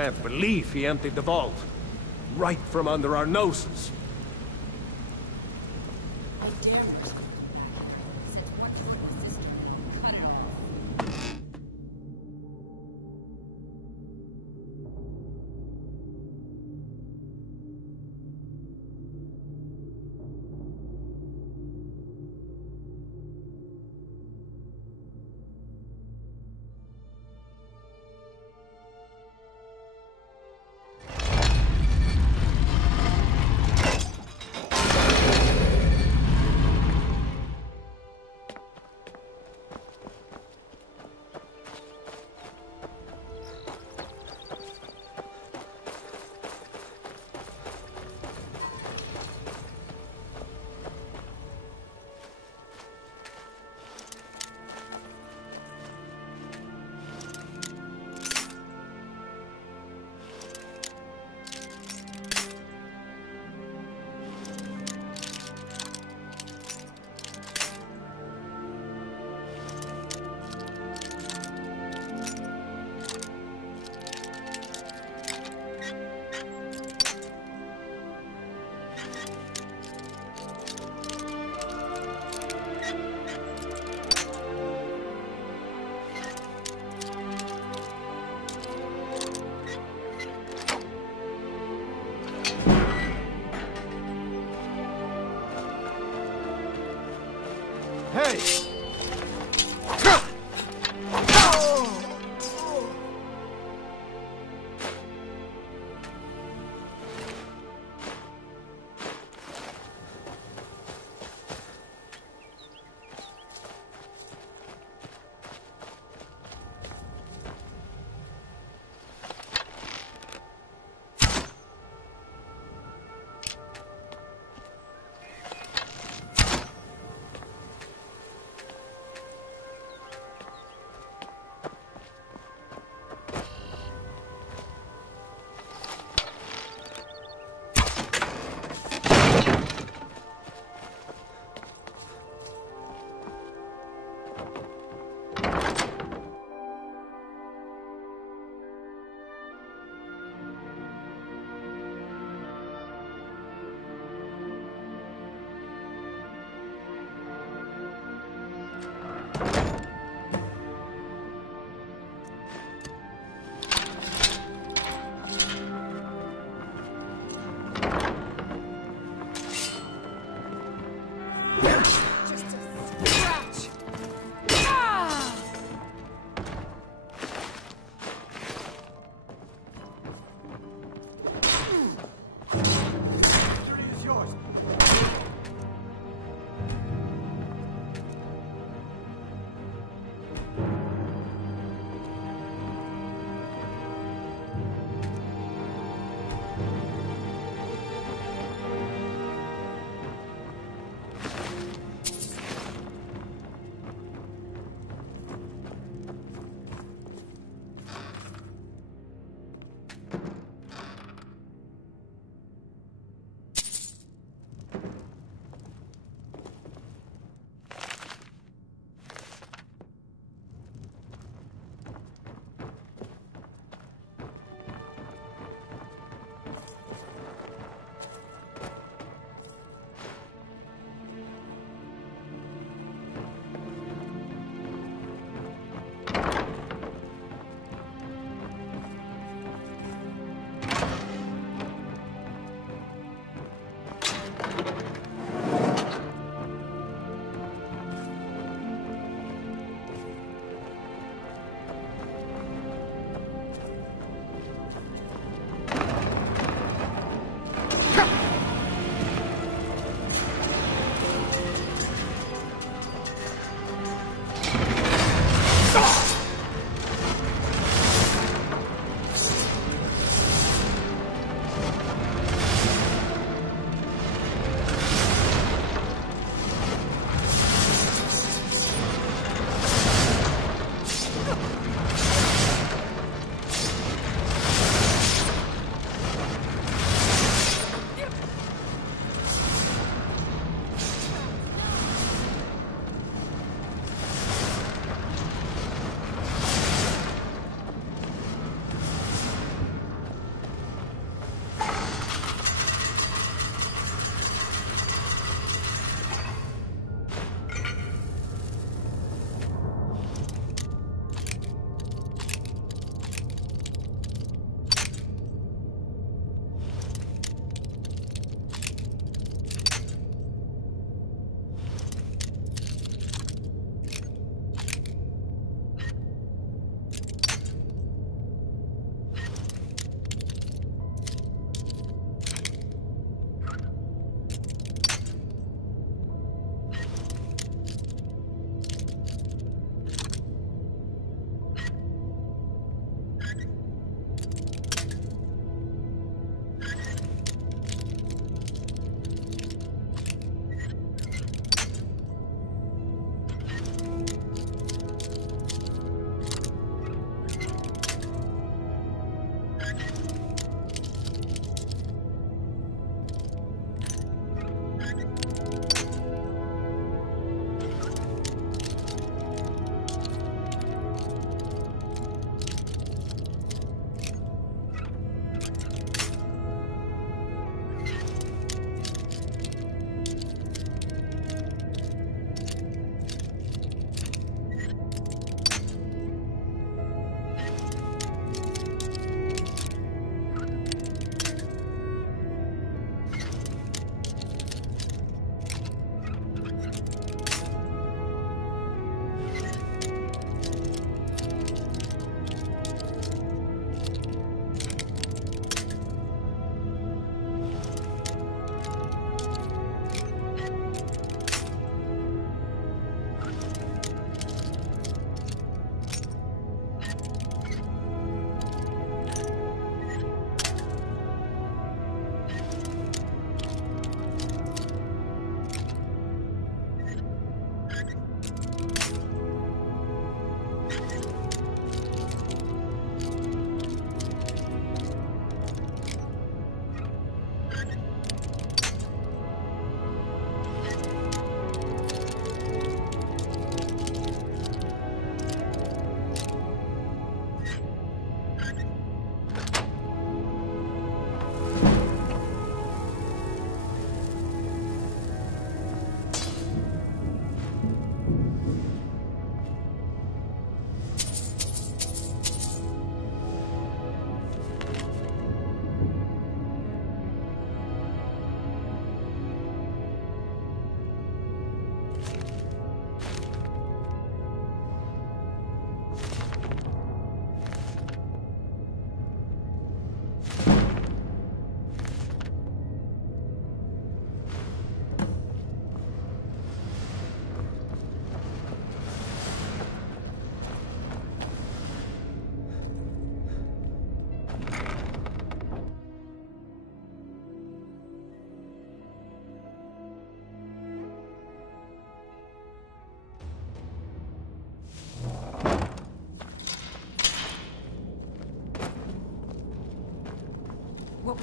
can't believe he emptied the vault. Right from under our noses. I dare not. Since once your sister cut out. Hey!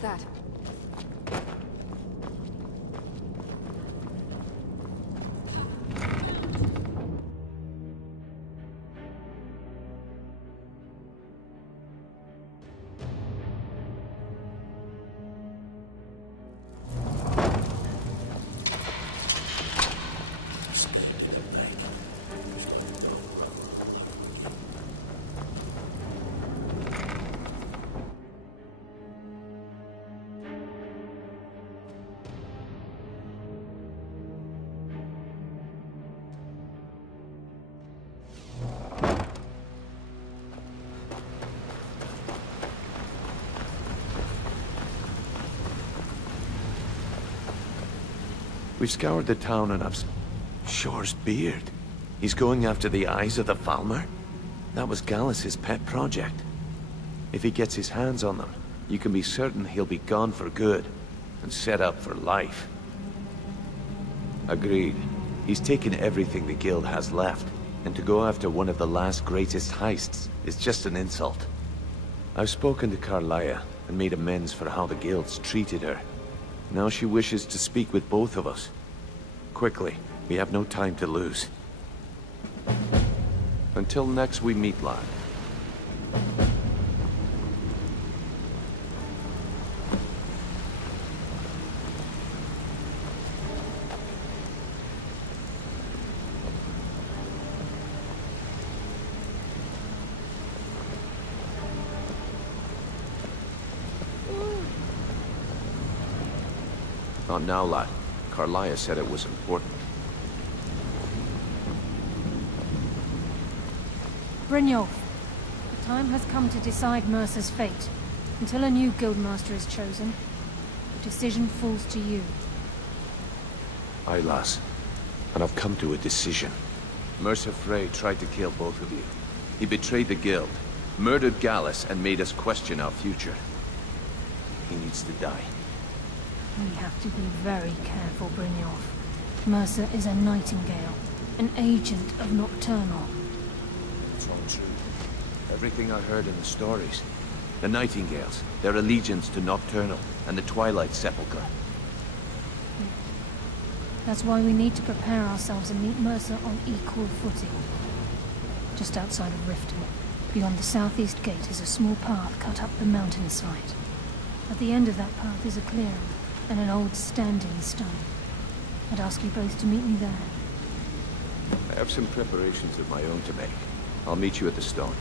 was that? We've scoured the town and Shore's beard. He's going after the eyes of the Falmer? That was Gallus's pet project. If he gets his hands on them, you can be certain he'll be gone for good, and set up for life. Agreed. He's taken everything the Guild has left, and to go after one of the last greatest heists is just an insult. I've spoken to Carlia, and made amends for how the Guild's treated her. Now she wishes to speak with both of us. Quickly, we have no time to lose. Until next we meet, lad. Not now, lad. Carlia said it was important. Brynjolf, the time has come to decide Mercer's fate. Until a new guildmaster is chosen, the decision falls to you. Aye, lass. And I've come to a decision. Mercer Frey tried to kill both of you. He betrayed the Guild, murdered Gallus, and made us question our future. He needs to die. We have to be very careful, Brynjolf. Mercer is a nightingale, an agent of Nocturnal. It's all true. Everything I heard in the stories. The Nightingales, their allegiance to Nocturnal, and the Twilight Sepulchre. That's why we need to prepare ourselves and meet Mercer on equal footing. Just outside of Riften, beyond the southeast gate, is a small path cut up the mountainside. At the end of that path is a clearing, and an old standing stone. I'd ask you both to meet me there. I have some preparations of my own to make. I'll meet you at the stone.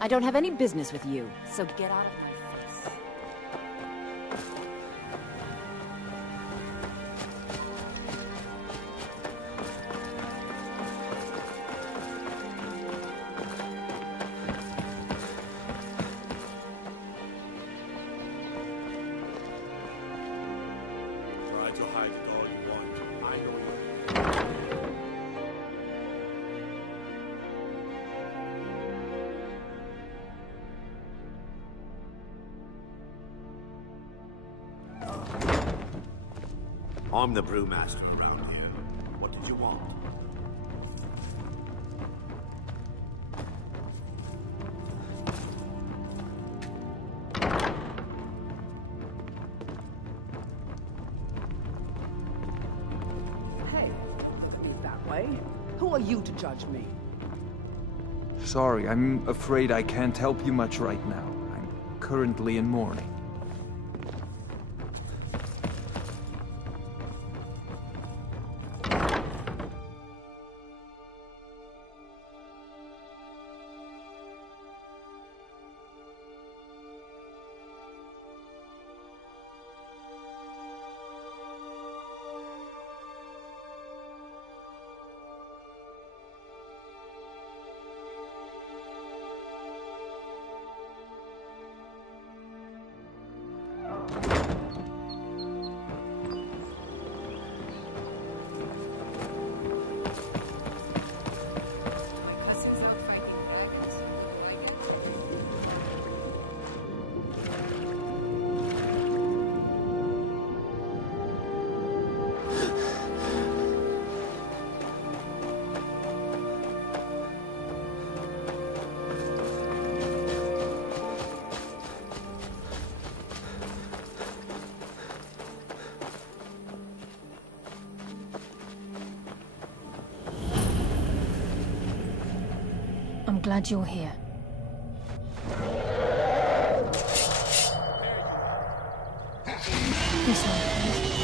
I don't have any business with you, so get out of my face. Try to hide it all you want. I know you. I'm the brewmaster around here. What did you want? Hey, look at me that way. Who are you to judge me? Sorry, I'm afraid I can't help you much right now. I'm currently in mourning. I'm glad you're here. This way, please.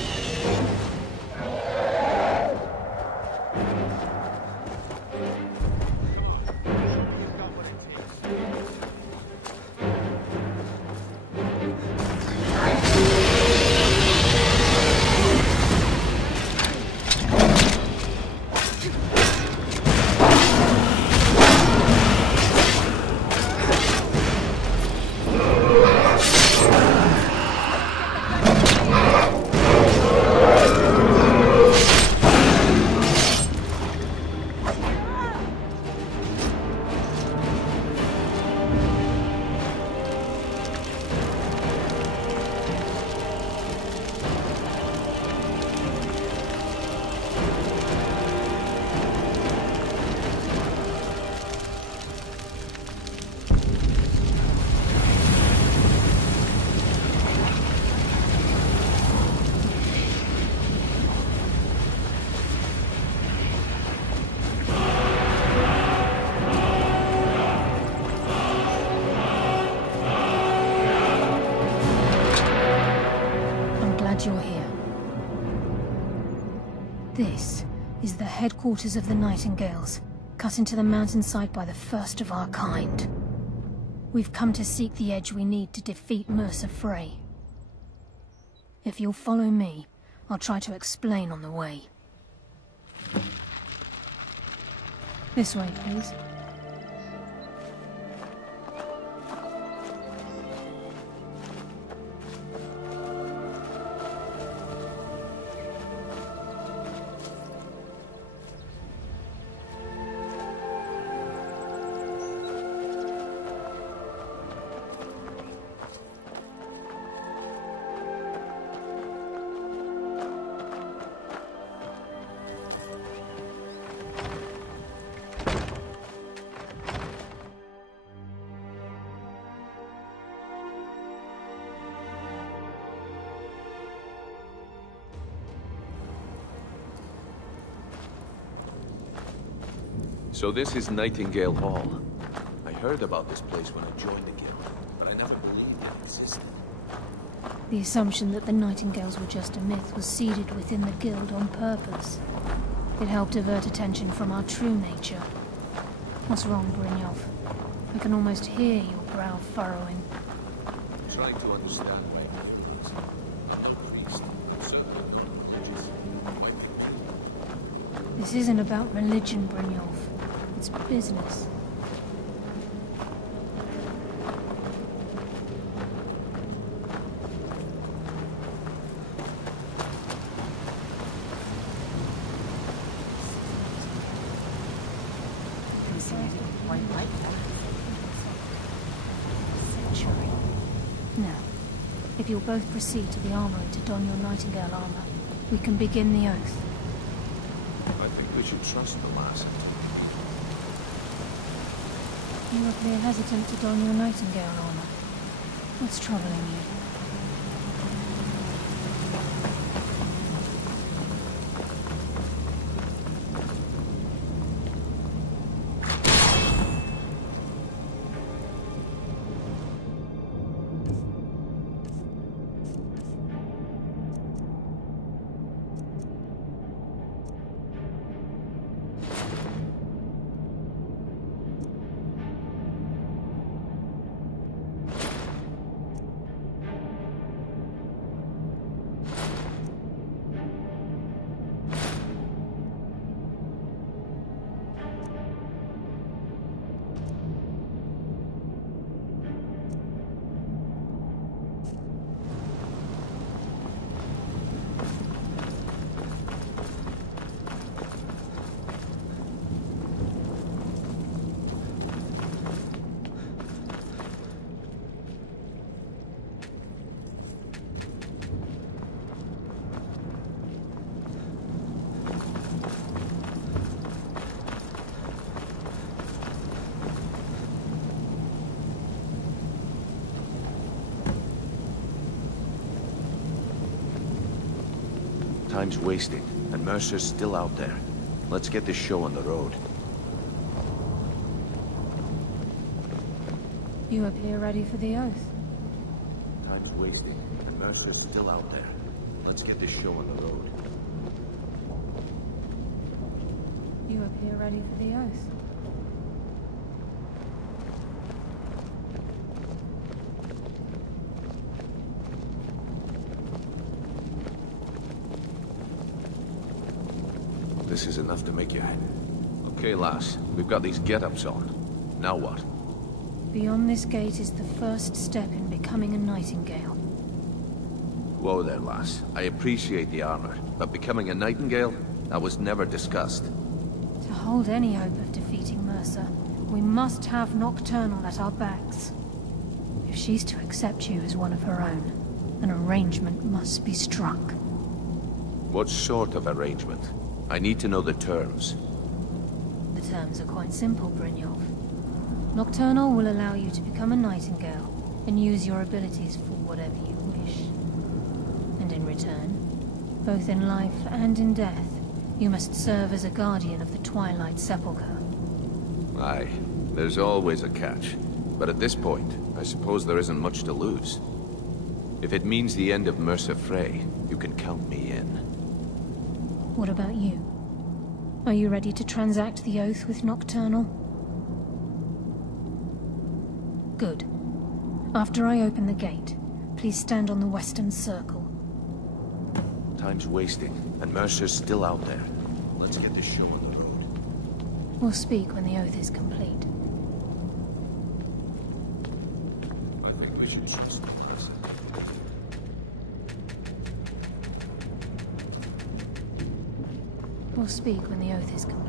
You're here. This is the headquarters of the Nightingales, cut into the mountainside by the first of our kind. We've come to seek the edge we need to defeat Mercer Frey. If you'll follow me, I'll try to explain on the way. This way, please. So this is Nightingale Hall. I heard about this place when I joined the guild, but I never believed it existed. The assumption that the Nightingales were just a myth was seeded within the guild on purpose. It helped divert attention from our true nature. What's wrong, Brynjolf? I can almost hear your brow furrowing. I'm trying to understand right now. I'm not a priest, so I'm not religious. This isn't about religion, Brynjolf. It's business. Century. Now, if you'll both proceed to the armory to don your Nightingale armor, we can begin the oath. I think we should trust the last. You appear hesitant to don your Nightingale armor. What's troubling you? Time's wasting, and Mercer's still out there. Let's get this show on the road. You appear ready for the oath. Time's wasting, and Mercer's still out there. Let's get this show on the road. You appear ready for the oath. This is enough to make you... Okay, lass. We've got these get-ups on. Now what? Beyond this gate is the first step in becoming a nightingale. Whoa there, lass. I appreciate the armor, but becoming a nightingale? That was never discussed. To hold any hope of defeating Mercer, we must have Nocturnal at our backs. If she's to accept you as one of her own, an arrangement must be struck. What sort of arrangement? I need to know the terms. The terms are quite simple, Brynjolf. Nocturnal will allow you to become a nightingale and use your abilities for whatever you wish. And in return, both in life and in death, you must serve as a guardian of the Twilight Sepulchre. Aye, there's always a catch. But at this point, I suppose there isn't much to lose. If it means the end of Mercer Frey, you can count me in. What about you? Are you ready to transact the oath with Nocturnal? Good. After I open the gate, please stand on the western circle. Time's wasting, and Mercer's still out there. Let's get this show on the road. We'll speak when the oath is complete. I think we should trust Mercer. We'll speak when the oath is complete.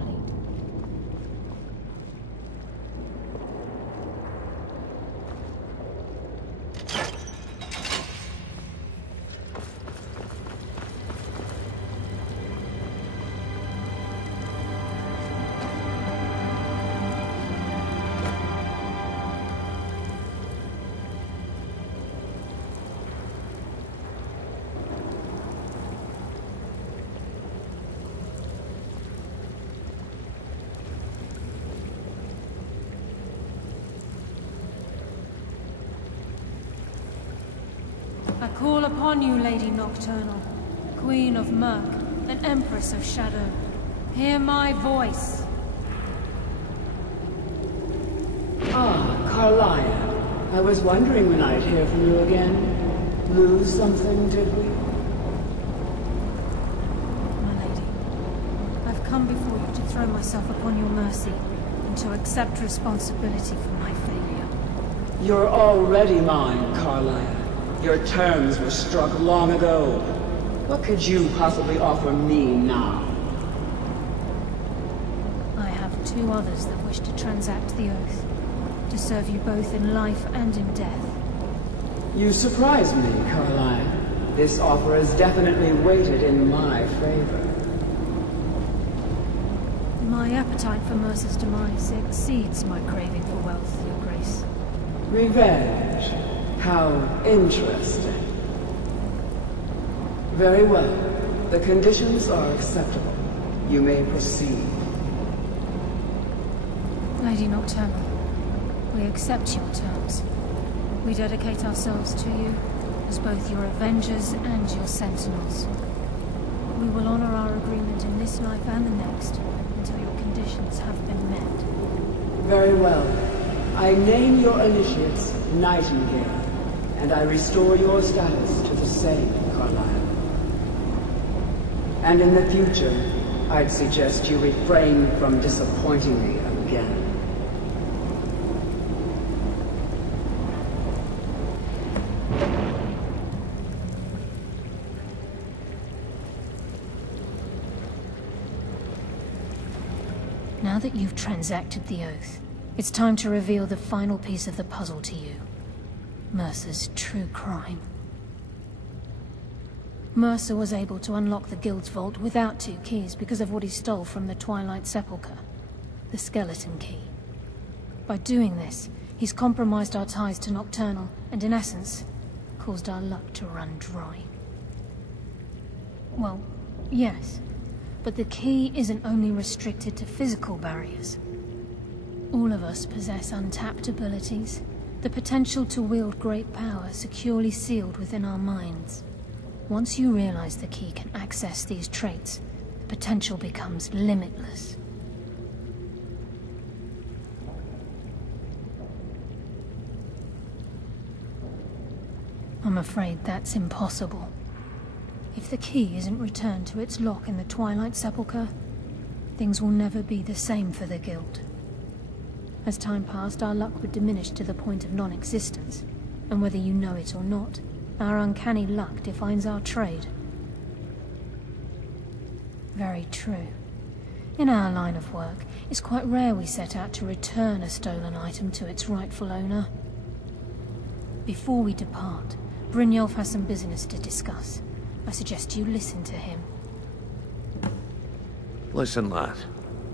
I call upon you, Lady Nocturnal, Queen of Murk, and Empress of Shadow. Hear my voice. Ah, Carlia. I was wondering when I'd hear from you again. Lose something, did we? My lady, I've come before you to throw myself upon your mercy, and to accept responsibility for my failure. You're already mine, Carlia. Your terms were struck long ago. What could you possibly offer me now? I have two others that wish to transact the oath, to serve you both in life and in death. You surprise me, Carlia. This offer is definitely weighted in my favor. My appetite for Mercer's demise exceeds my craving for wealth, Your Grace. Revenge. How interesting. Very well. The conditions are acceptable. You may proceed. Lady Nocturnal, we accept your terms. We dedicate ourselves to you as both your avengers and your sentinels. We will honor our agreement in this life and the next until your conditions have been met. Very well. I name your initiates Nightingale, and I restore your status to the same, Carlisle. And in the future, I'd suggest you refrain from disappointing me again. Now that you've transacted the oath, it's time to reveal the final piece of the puzzle to you. Mercer's true crime. Mercer was able to unlock the Guild's vault without 2 keys because of what he stole from the Twilight Sepulchre, the skeleton key. By doing this, he's compromised our ties to Nocturnal, and in essence, caused our luck to run dry. Well, yes, but the key isn't only restricted to physical barriers. All of us possess untapped abilities, The potential to wield great power securely sealed within our minds. Once you realize the key can access these traits, the potential becomes limitless. I'm afraid that's impossible. If the key isn't returned to its lock in the Twilight Sepulchre, things will never be the same for the Guild. As time passed, our luck would diminish to the point of non-existence, and whether you know it or not, our uncanny luck defines our trade. Very true. In our line of work, it's quite rare we set out to return a stolen item to its rightful owner. Before we depart, Brynjolf has some business to discuss. I suggest you listen to him. Listen, lad.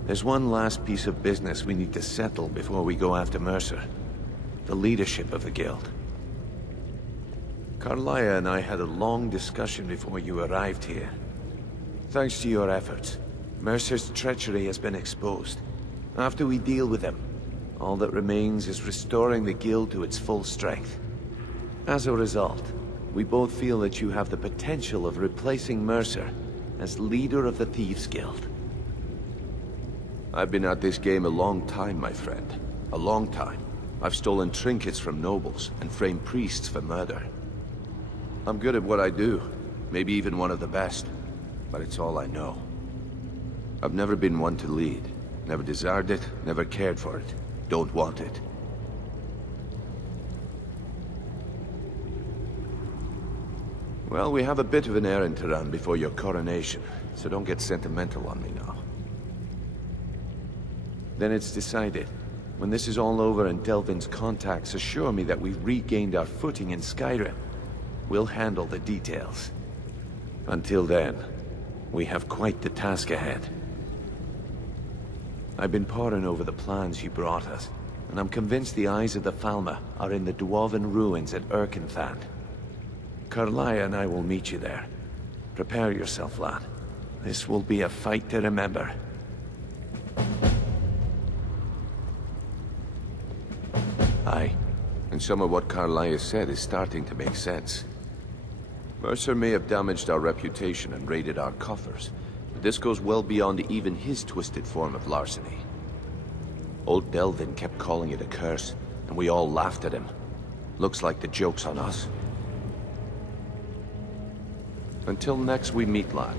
There's one last piece of business we need to settle before we go after Mercer. The leadership of the Guild. Carlia and I had a long discussion before you arrived here. Thanks to your efforts, Mercer's treachery has been exposed. After we deal with him, all that remains is restoring the Guild to its full strength. As a result, we both feel that you have the potential of replacing Mercer as leader of the Thieves' Guild. I've been at this game a long time, my friend. A long time. I've stolen trinkets from nobles and framed priests for murder. I'm good at what I do, maybe even one of the best, but it's all I know. I've never been one to lead. Never desired it, never cared for it. Don't want it. Well, we have a bit of an errand to run before your coronation, so don't get sentimental on me now. Then it's decided. When this is all over and Delvin's contacts assure me that we've regained our footing in Skyrim, we'll handle the details. Until then, we have quite the task ahead. I've been poring over the plans you brought us, and I'm convinced the eyes of the Falmer are in the Dwarven ruins at Erkenthand. Carlia and I will meet you there. Prepare yourself, lad. This will be a fight to remember. Aye, and some of what Carlia said is starting to make sense. Mercer may have damaged our reputation and raided our coffers, but this goes well beyond even his twisted form of larceny. Old Delvin kept calling it a curse, and we all laughed at him. Looks like the joke's on us. Until next we meet, lad.